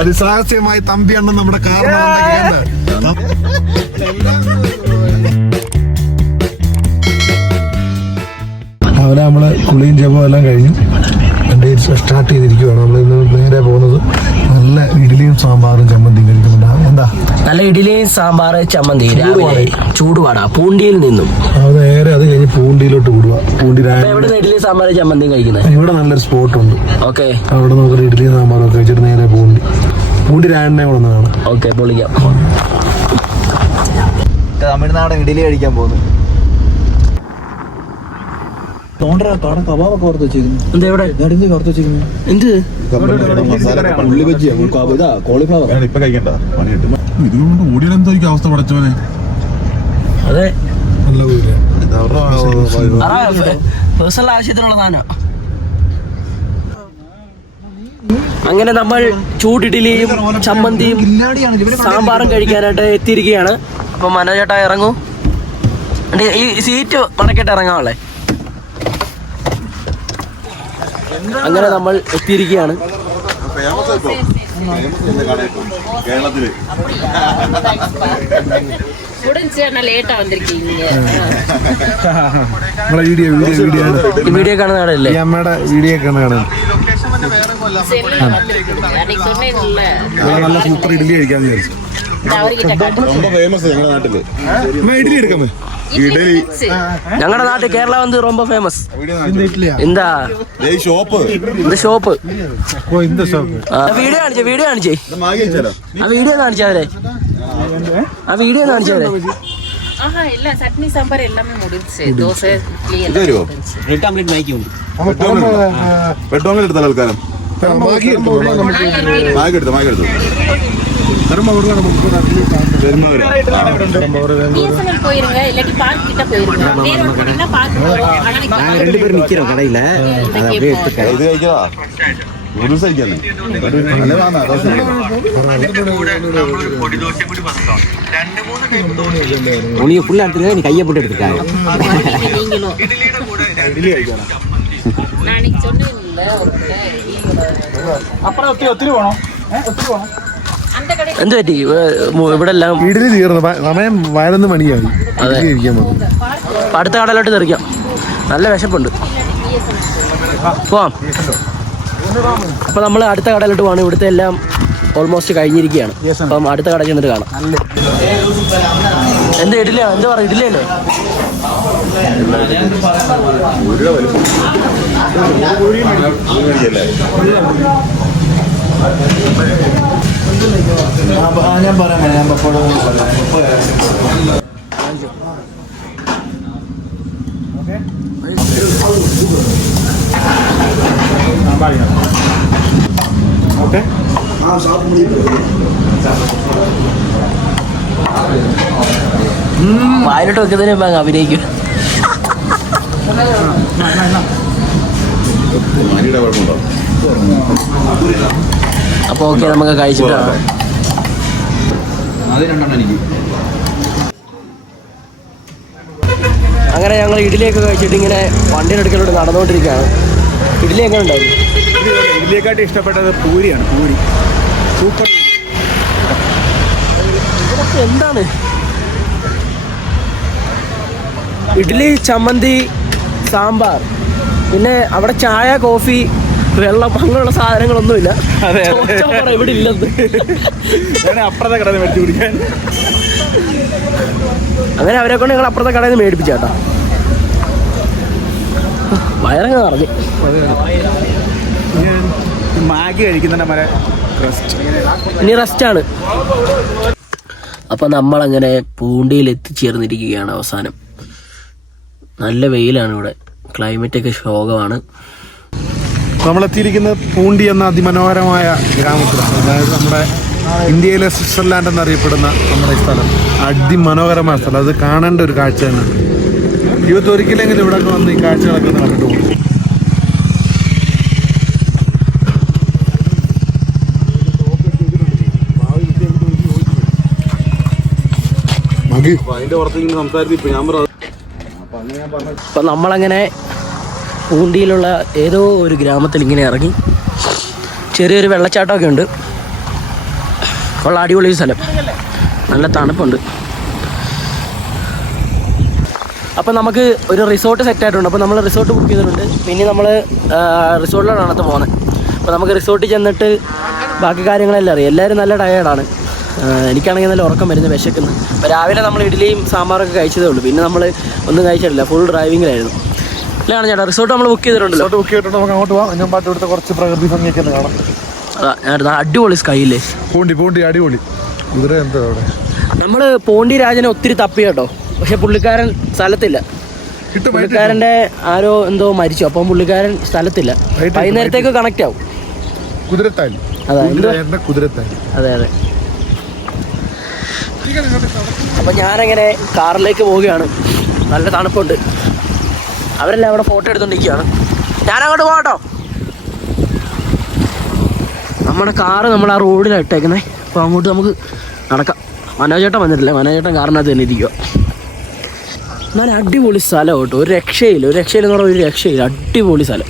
അതിസാഹസ്യമായി തമ്പിയാണ് നമ്മുടെ കാരണം. രാവിലെ നമ്മള് കുളിയും ജപവും എല്ലാം കഴിഞ്ഞു സ്റ്റാർട്ട് ചെയ്തിരിക്കുകയാണ്. നമ്മളിന്ന് നേരെ പോകുന്നത് നല്ല ഇഡ്ഡലിയും സാമ്പാറും ചമ്മന്തിയും കഴിക്കുന്നുണ്ടാവും. എന്താ നല്ല ഇഡ്ഡലിയും സാമ്പാർ ചമ്മന്തി ചൂടുവാട പൂണ്ടിയിൽ നിന്നും നേരെ അത് കഴിഞ്ഞ് പൂണ്ടിയിലോട്ട് വിടുക. പൂണ്ടി ഇഡ്ഡലി സാമ്പാർ ചമ്മന്തിയും കഴിക്കുന്നത് ഇവിടെ നല്ലൊരു സ്പോട്ട് ഉണ്ട്. ഓക്കെ, അവിടെ നമുക്ക് ഇഡ്ഡലിയും സാമ്പാറും ഒക്കെ വെച്ചിട്ട് നേരെ പൂണ്ടി രായണ്ണെ കൂടെ ഒന്ന് കാണാം. ഓക്കെ, പൊളിക്കാം. തമിഴ്നാട് ഇഡ്ഡലി കഴിക്കാൻ പോകുന്നു. അവസ്ഥ പഠിച്ചവനെ അതെ, പേഴ്സണൽ ആവശ്യത്തിനുള്ള സാധനം. അങ്ങനെ നമ്മൾ ചൂടിഡലിയും ചമ്മന്തിയും സാമ്പാറും കഴിക്കാനായിട്ട് എത്തിയിരിക്കുകയാണ്. അപ്പൊ മനോജേട്ടാ ഇറങ്ങൂ, ഈ സീറ്റ് മടക്കിട്ട് ഇറങ്ങാമല്ലേ. അങ്ങനെ നമ്മൾ എത്തിയിരിക്കുകയാണ്. വീഡിയോ കാണുന്ന ആളല്ലേ? അമ്മയുടെ വീഡിയോ കാണുന്നത്. നല്ല സൂപ്പർ ഇഡ്ഡലി കഴിക്കാന്ന് വിചാരിച്ചു. ഇഡ്ഡലി എടുക്കാമോ? ഞങ്ങളുടെ നാട്ടിൽ കേരള വന്ന് ரொம்ப ഫേമസ്. എന്താ ഷോപ്പ്? വീഡിയോ കാണിച്ചേ, വീഡിയോ കാണിച്ചേ, ആ വീഡിയോ കാണിച്ചവരെ, ആ വീഡിയോ കാണിച്ചവരെ. சட்னி சாம்பார் எல்லாமே முடிஞ்சு. தோசை போயிருங்க, இல்லாட்டி பார்க் கிட்ட போயிருங்க. ரெண்டு பேரும் நிக்கிறோம் கடையில. உனிய ஃபுல்லா எடுத்துக்க, நீ கையை போட்டு எடுத்துக்காங்க. എന്ത് പറ്റി ഇവിടെ എല്ലാം? ഇഡ്ഡലി തീർന്നു, സമയം 11 മണിയായി. അടുത്ത കടയിലോട്ട് തെറിക്കാം. നല്ല വിശപ്പുണ്ട്, പോവാം. അപ്പൊ നമ്മൾ അടുത്ത കടയിലോട്ട് പോവാണ്. ഇവിടുത്തെ എല്ലാം ഓൾമോസ്റ്റ് കഴിഞ്ഞിരിക്കുകയാണ്. അപ്പം അടുത്ത കട ചെന്നിട്ട് കാണാം. എന്താ ഇഡ്ഡലിയാ? എന്താ പറയുക, ഇഡ്ഡലിയല്ലേ? ഞാൻ പറയാം, ഞാൻ വായിലോട്ട് വെക്കുന്നതിന് മുമ്പ് അഭിനയിക്കും. അപ്പൊ ഓക്കെ, നമുക്ക് കഴിച്ചിട്ടാണ്. അങ്ങനെ ഞങ്ങൾ ഇഡ്ഡലിയൊക്കെ കഴിച്ചിട്ട് ഇങ്ങനെ വണ്ടിയുടെ അടുക്കലോട്ട് നടന്നുകൊണ്ടിരിക്കുകയാണ്. ഇഡ്ഡലി എങ്ങനെ ഉണ്ടായിരുന്നു? ഇഡ്ഡലിയെക്കാട്ടി ഇഷ്ടപ്പെട്ടത് പൂരിയാണ്. പൂരി സൂപ്പർ. ഇതൊക്കെ എന്താണ്? ഇഡ്ഡലി, ചമ്മന്തി, സാമ്പാർ, പിന്നെ അവിടെ ചായ, കോഫി, വെള്ളം, അങ്ങനെയുള്ള സാധനങ്ങളൊന്നുമില്ല. ഇവിടെ ഇല്ലെന്ന്. അപ്പുറത്തെ കടയിൽ നിന്ന് മേടിച്ചു കുടിക്കാൻ. അങ്ങനെ അവരെ കൊണ്ട് ഞങ്ങൾ അപ്പുറത്തെ കടയിൽ നിന്ന് മേടിപ്പിച്ചേട്ടാ. വയറങ്ങ് നിറഞ്ഞു. മാഗി കഴിക്കുന്നതിന്റെ ഇനി റെസ്റ്റാണ്. അപ്പൊ നമ്മളങ്ങനെ പൂണ്ടിയിൽ എത്തിച്ചേർന്നിരിക്കുകയാണ്. അവസാനം നല്ല വെയിലാണ് ഇവിടെ, ക്ലൈമറ്റൊക്കെ ശോകമാണ്. നമ്മളെത്തിയിരിക്കുന്നത് പൂണ്ടി എന്ന അതിമനോഹരമായ ഗ്രാമത്തിലാണ്. അതായത് നമ്മുടെ ഇന്ത്യയിലെ സ്വിറ്റ്സർലാൻഡ് എന്നറിയപ്പെടുന്ന നമ്മുടെ ഈ സ്ഥലം അതിമനോഹരമായ സ്ഥലം. അത് കാണേണ്ട ഒരു കാഴ്ച തന്നെയാണ്. ജീവിതത്തിൽ ഒരിക്കലെങ്കിലും ഇവിടെ വന്ന് ഈ കാഴ്ചകളൊക്കെ ഒന്ന് കണ്ടിട്ട് പോകും. അപ്പൊ നമ്മളങ്ങനെ പൂണ്ടിയിലുള്ള ഏതോ ഒരു ഗ്രാമത്തിൽ ഇങ്ങനെ ഇറങ്ങി. ചെറിയൊരു വെള്ളച്ചാട്ടമൊക്കെ ഉണ്ട്. ഉള്ള അടിപൊളി സ്ഥലം, നല്ല തണുപ്പുണ്ട്. അപ്പം നമുക്ക് ഒരു റിസോർട്ട് സെറ്റ് ആയിട്ടുണ്ട്. അപ്പോൾ നമ്മൾ റിസോർട്ട് ബുക്ക് ചെയ്തിട്ടുണ്ട്. പിന്നെ നമ്മൾ റിസോർട്ടിലാണ് പോകുന്നത്. അപ്പോൾ നമുക്ക് റിസോർട്ടിൽ ചെന്നിട്ട് ബാക്കി കാര്യങ്ങളെല്ലാം അറിയാം. എല്ലാവരും നല്ല ടയേർഡാണ്. എനിക്കാണെങ്കിൽ നല്ല ഉറക്കം വരുന്നത്, വിശക്കുന്നു. അപ്പോൾ രാവിലെ നമ്മൾ ഇഡ്ഡലിയും സാമ്പാറൊക്കെ കഴിച്ചതേ ഉള്ളൂ. പിന്നെ നമ്മൾ ഒന്നും കഴിച്ചിട്ടില്ല, ഫുൾ ഡ്രൈവിങ്ങിലായിരുന്നു. അല്ലാണ് ചേട്ടാ, റിസോർട്ട് നമ്മൾ ബുക്ക് ചെയ്തിട്ടുണ്ടല്ലോ. റിസോർട്ട് ബുക്ക് ചെയ്തിട്ടുണ്ട്. നമുക്ക് അങ്ങോട്ട് പോകാം. ഞാൻ പാട്ട് ഇവിടുത്തെ കുറച്ച് പ്രകൃതി ഭംഗിയൊക്കെ ഒന്ന് കാണാം. അതാ അടിപൊളി സ്കൈ ഇല്ലേ, പൂണ്ടി അടിപൊളി. കുതിര എന്താ അവിടെ? നമ്മൾ പോണ്ടി രാജനെ ഒത്തിരി തപ്പി കേട്ടോ, പക്ഷെ പുള്ളിക്കാരൻ സ്ഥലത്തില്ല. പുള്ളിക്കാരൻ്റെ ആരോ എന്തോ മരിച്ചു, അപ്പം പുള്ളിക്കാരൻ സ്ഥലത്തില്ല. വൈകുന്നേരത്തേക്ക് കണക്റ്റ് ആവും. കുതിരത്താലി. അതെ കുതിരത്താലി. അതെ. അപ്പം ഞാനങ്ങനെ കാറിലേക്ക് പോവുകയാണ്. നല്ല തണുപ്പുണ്ട്. അവരെല്ലാം അവിടെ ഫോട്ടോ എടുത്തോണ്ടിരിക്കുകയാണ്. ഞാനങ്ങോട്ട് പോകട്ടോ. നമ്മുടെ കാറ് നമ്മൾ ആ റോഡിലാണ് ഇട്ടേക്കുന്നത്. അപ്പോൾ അങ്ങോട്ട് നമുക്ക് നടക്കാം. മനോജേട്ടൻ വന്നിട്ടില്ല, മനോജേട്ടൻ കാറിനകത്ത് തന്നെ ഇരിക്കുക. നല്ല അടിപൊളി സ്ഥലം കേട്ടോ, ഒരു രക്ഷയില്ല എന്ന് പറഞ്ഞാൽ ഒരു രക്ഷയില്ല. അടിപൊളി സ്ഥലം.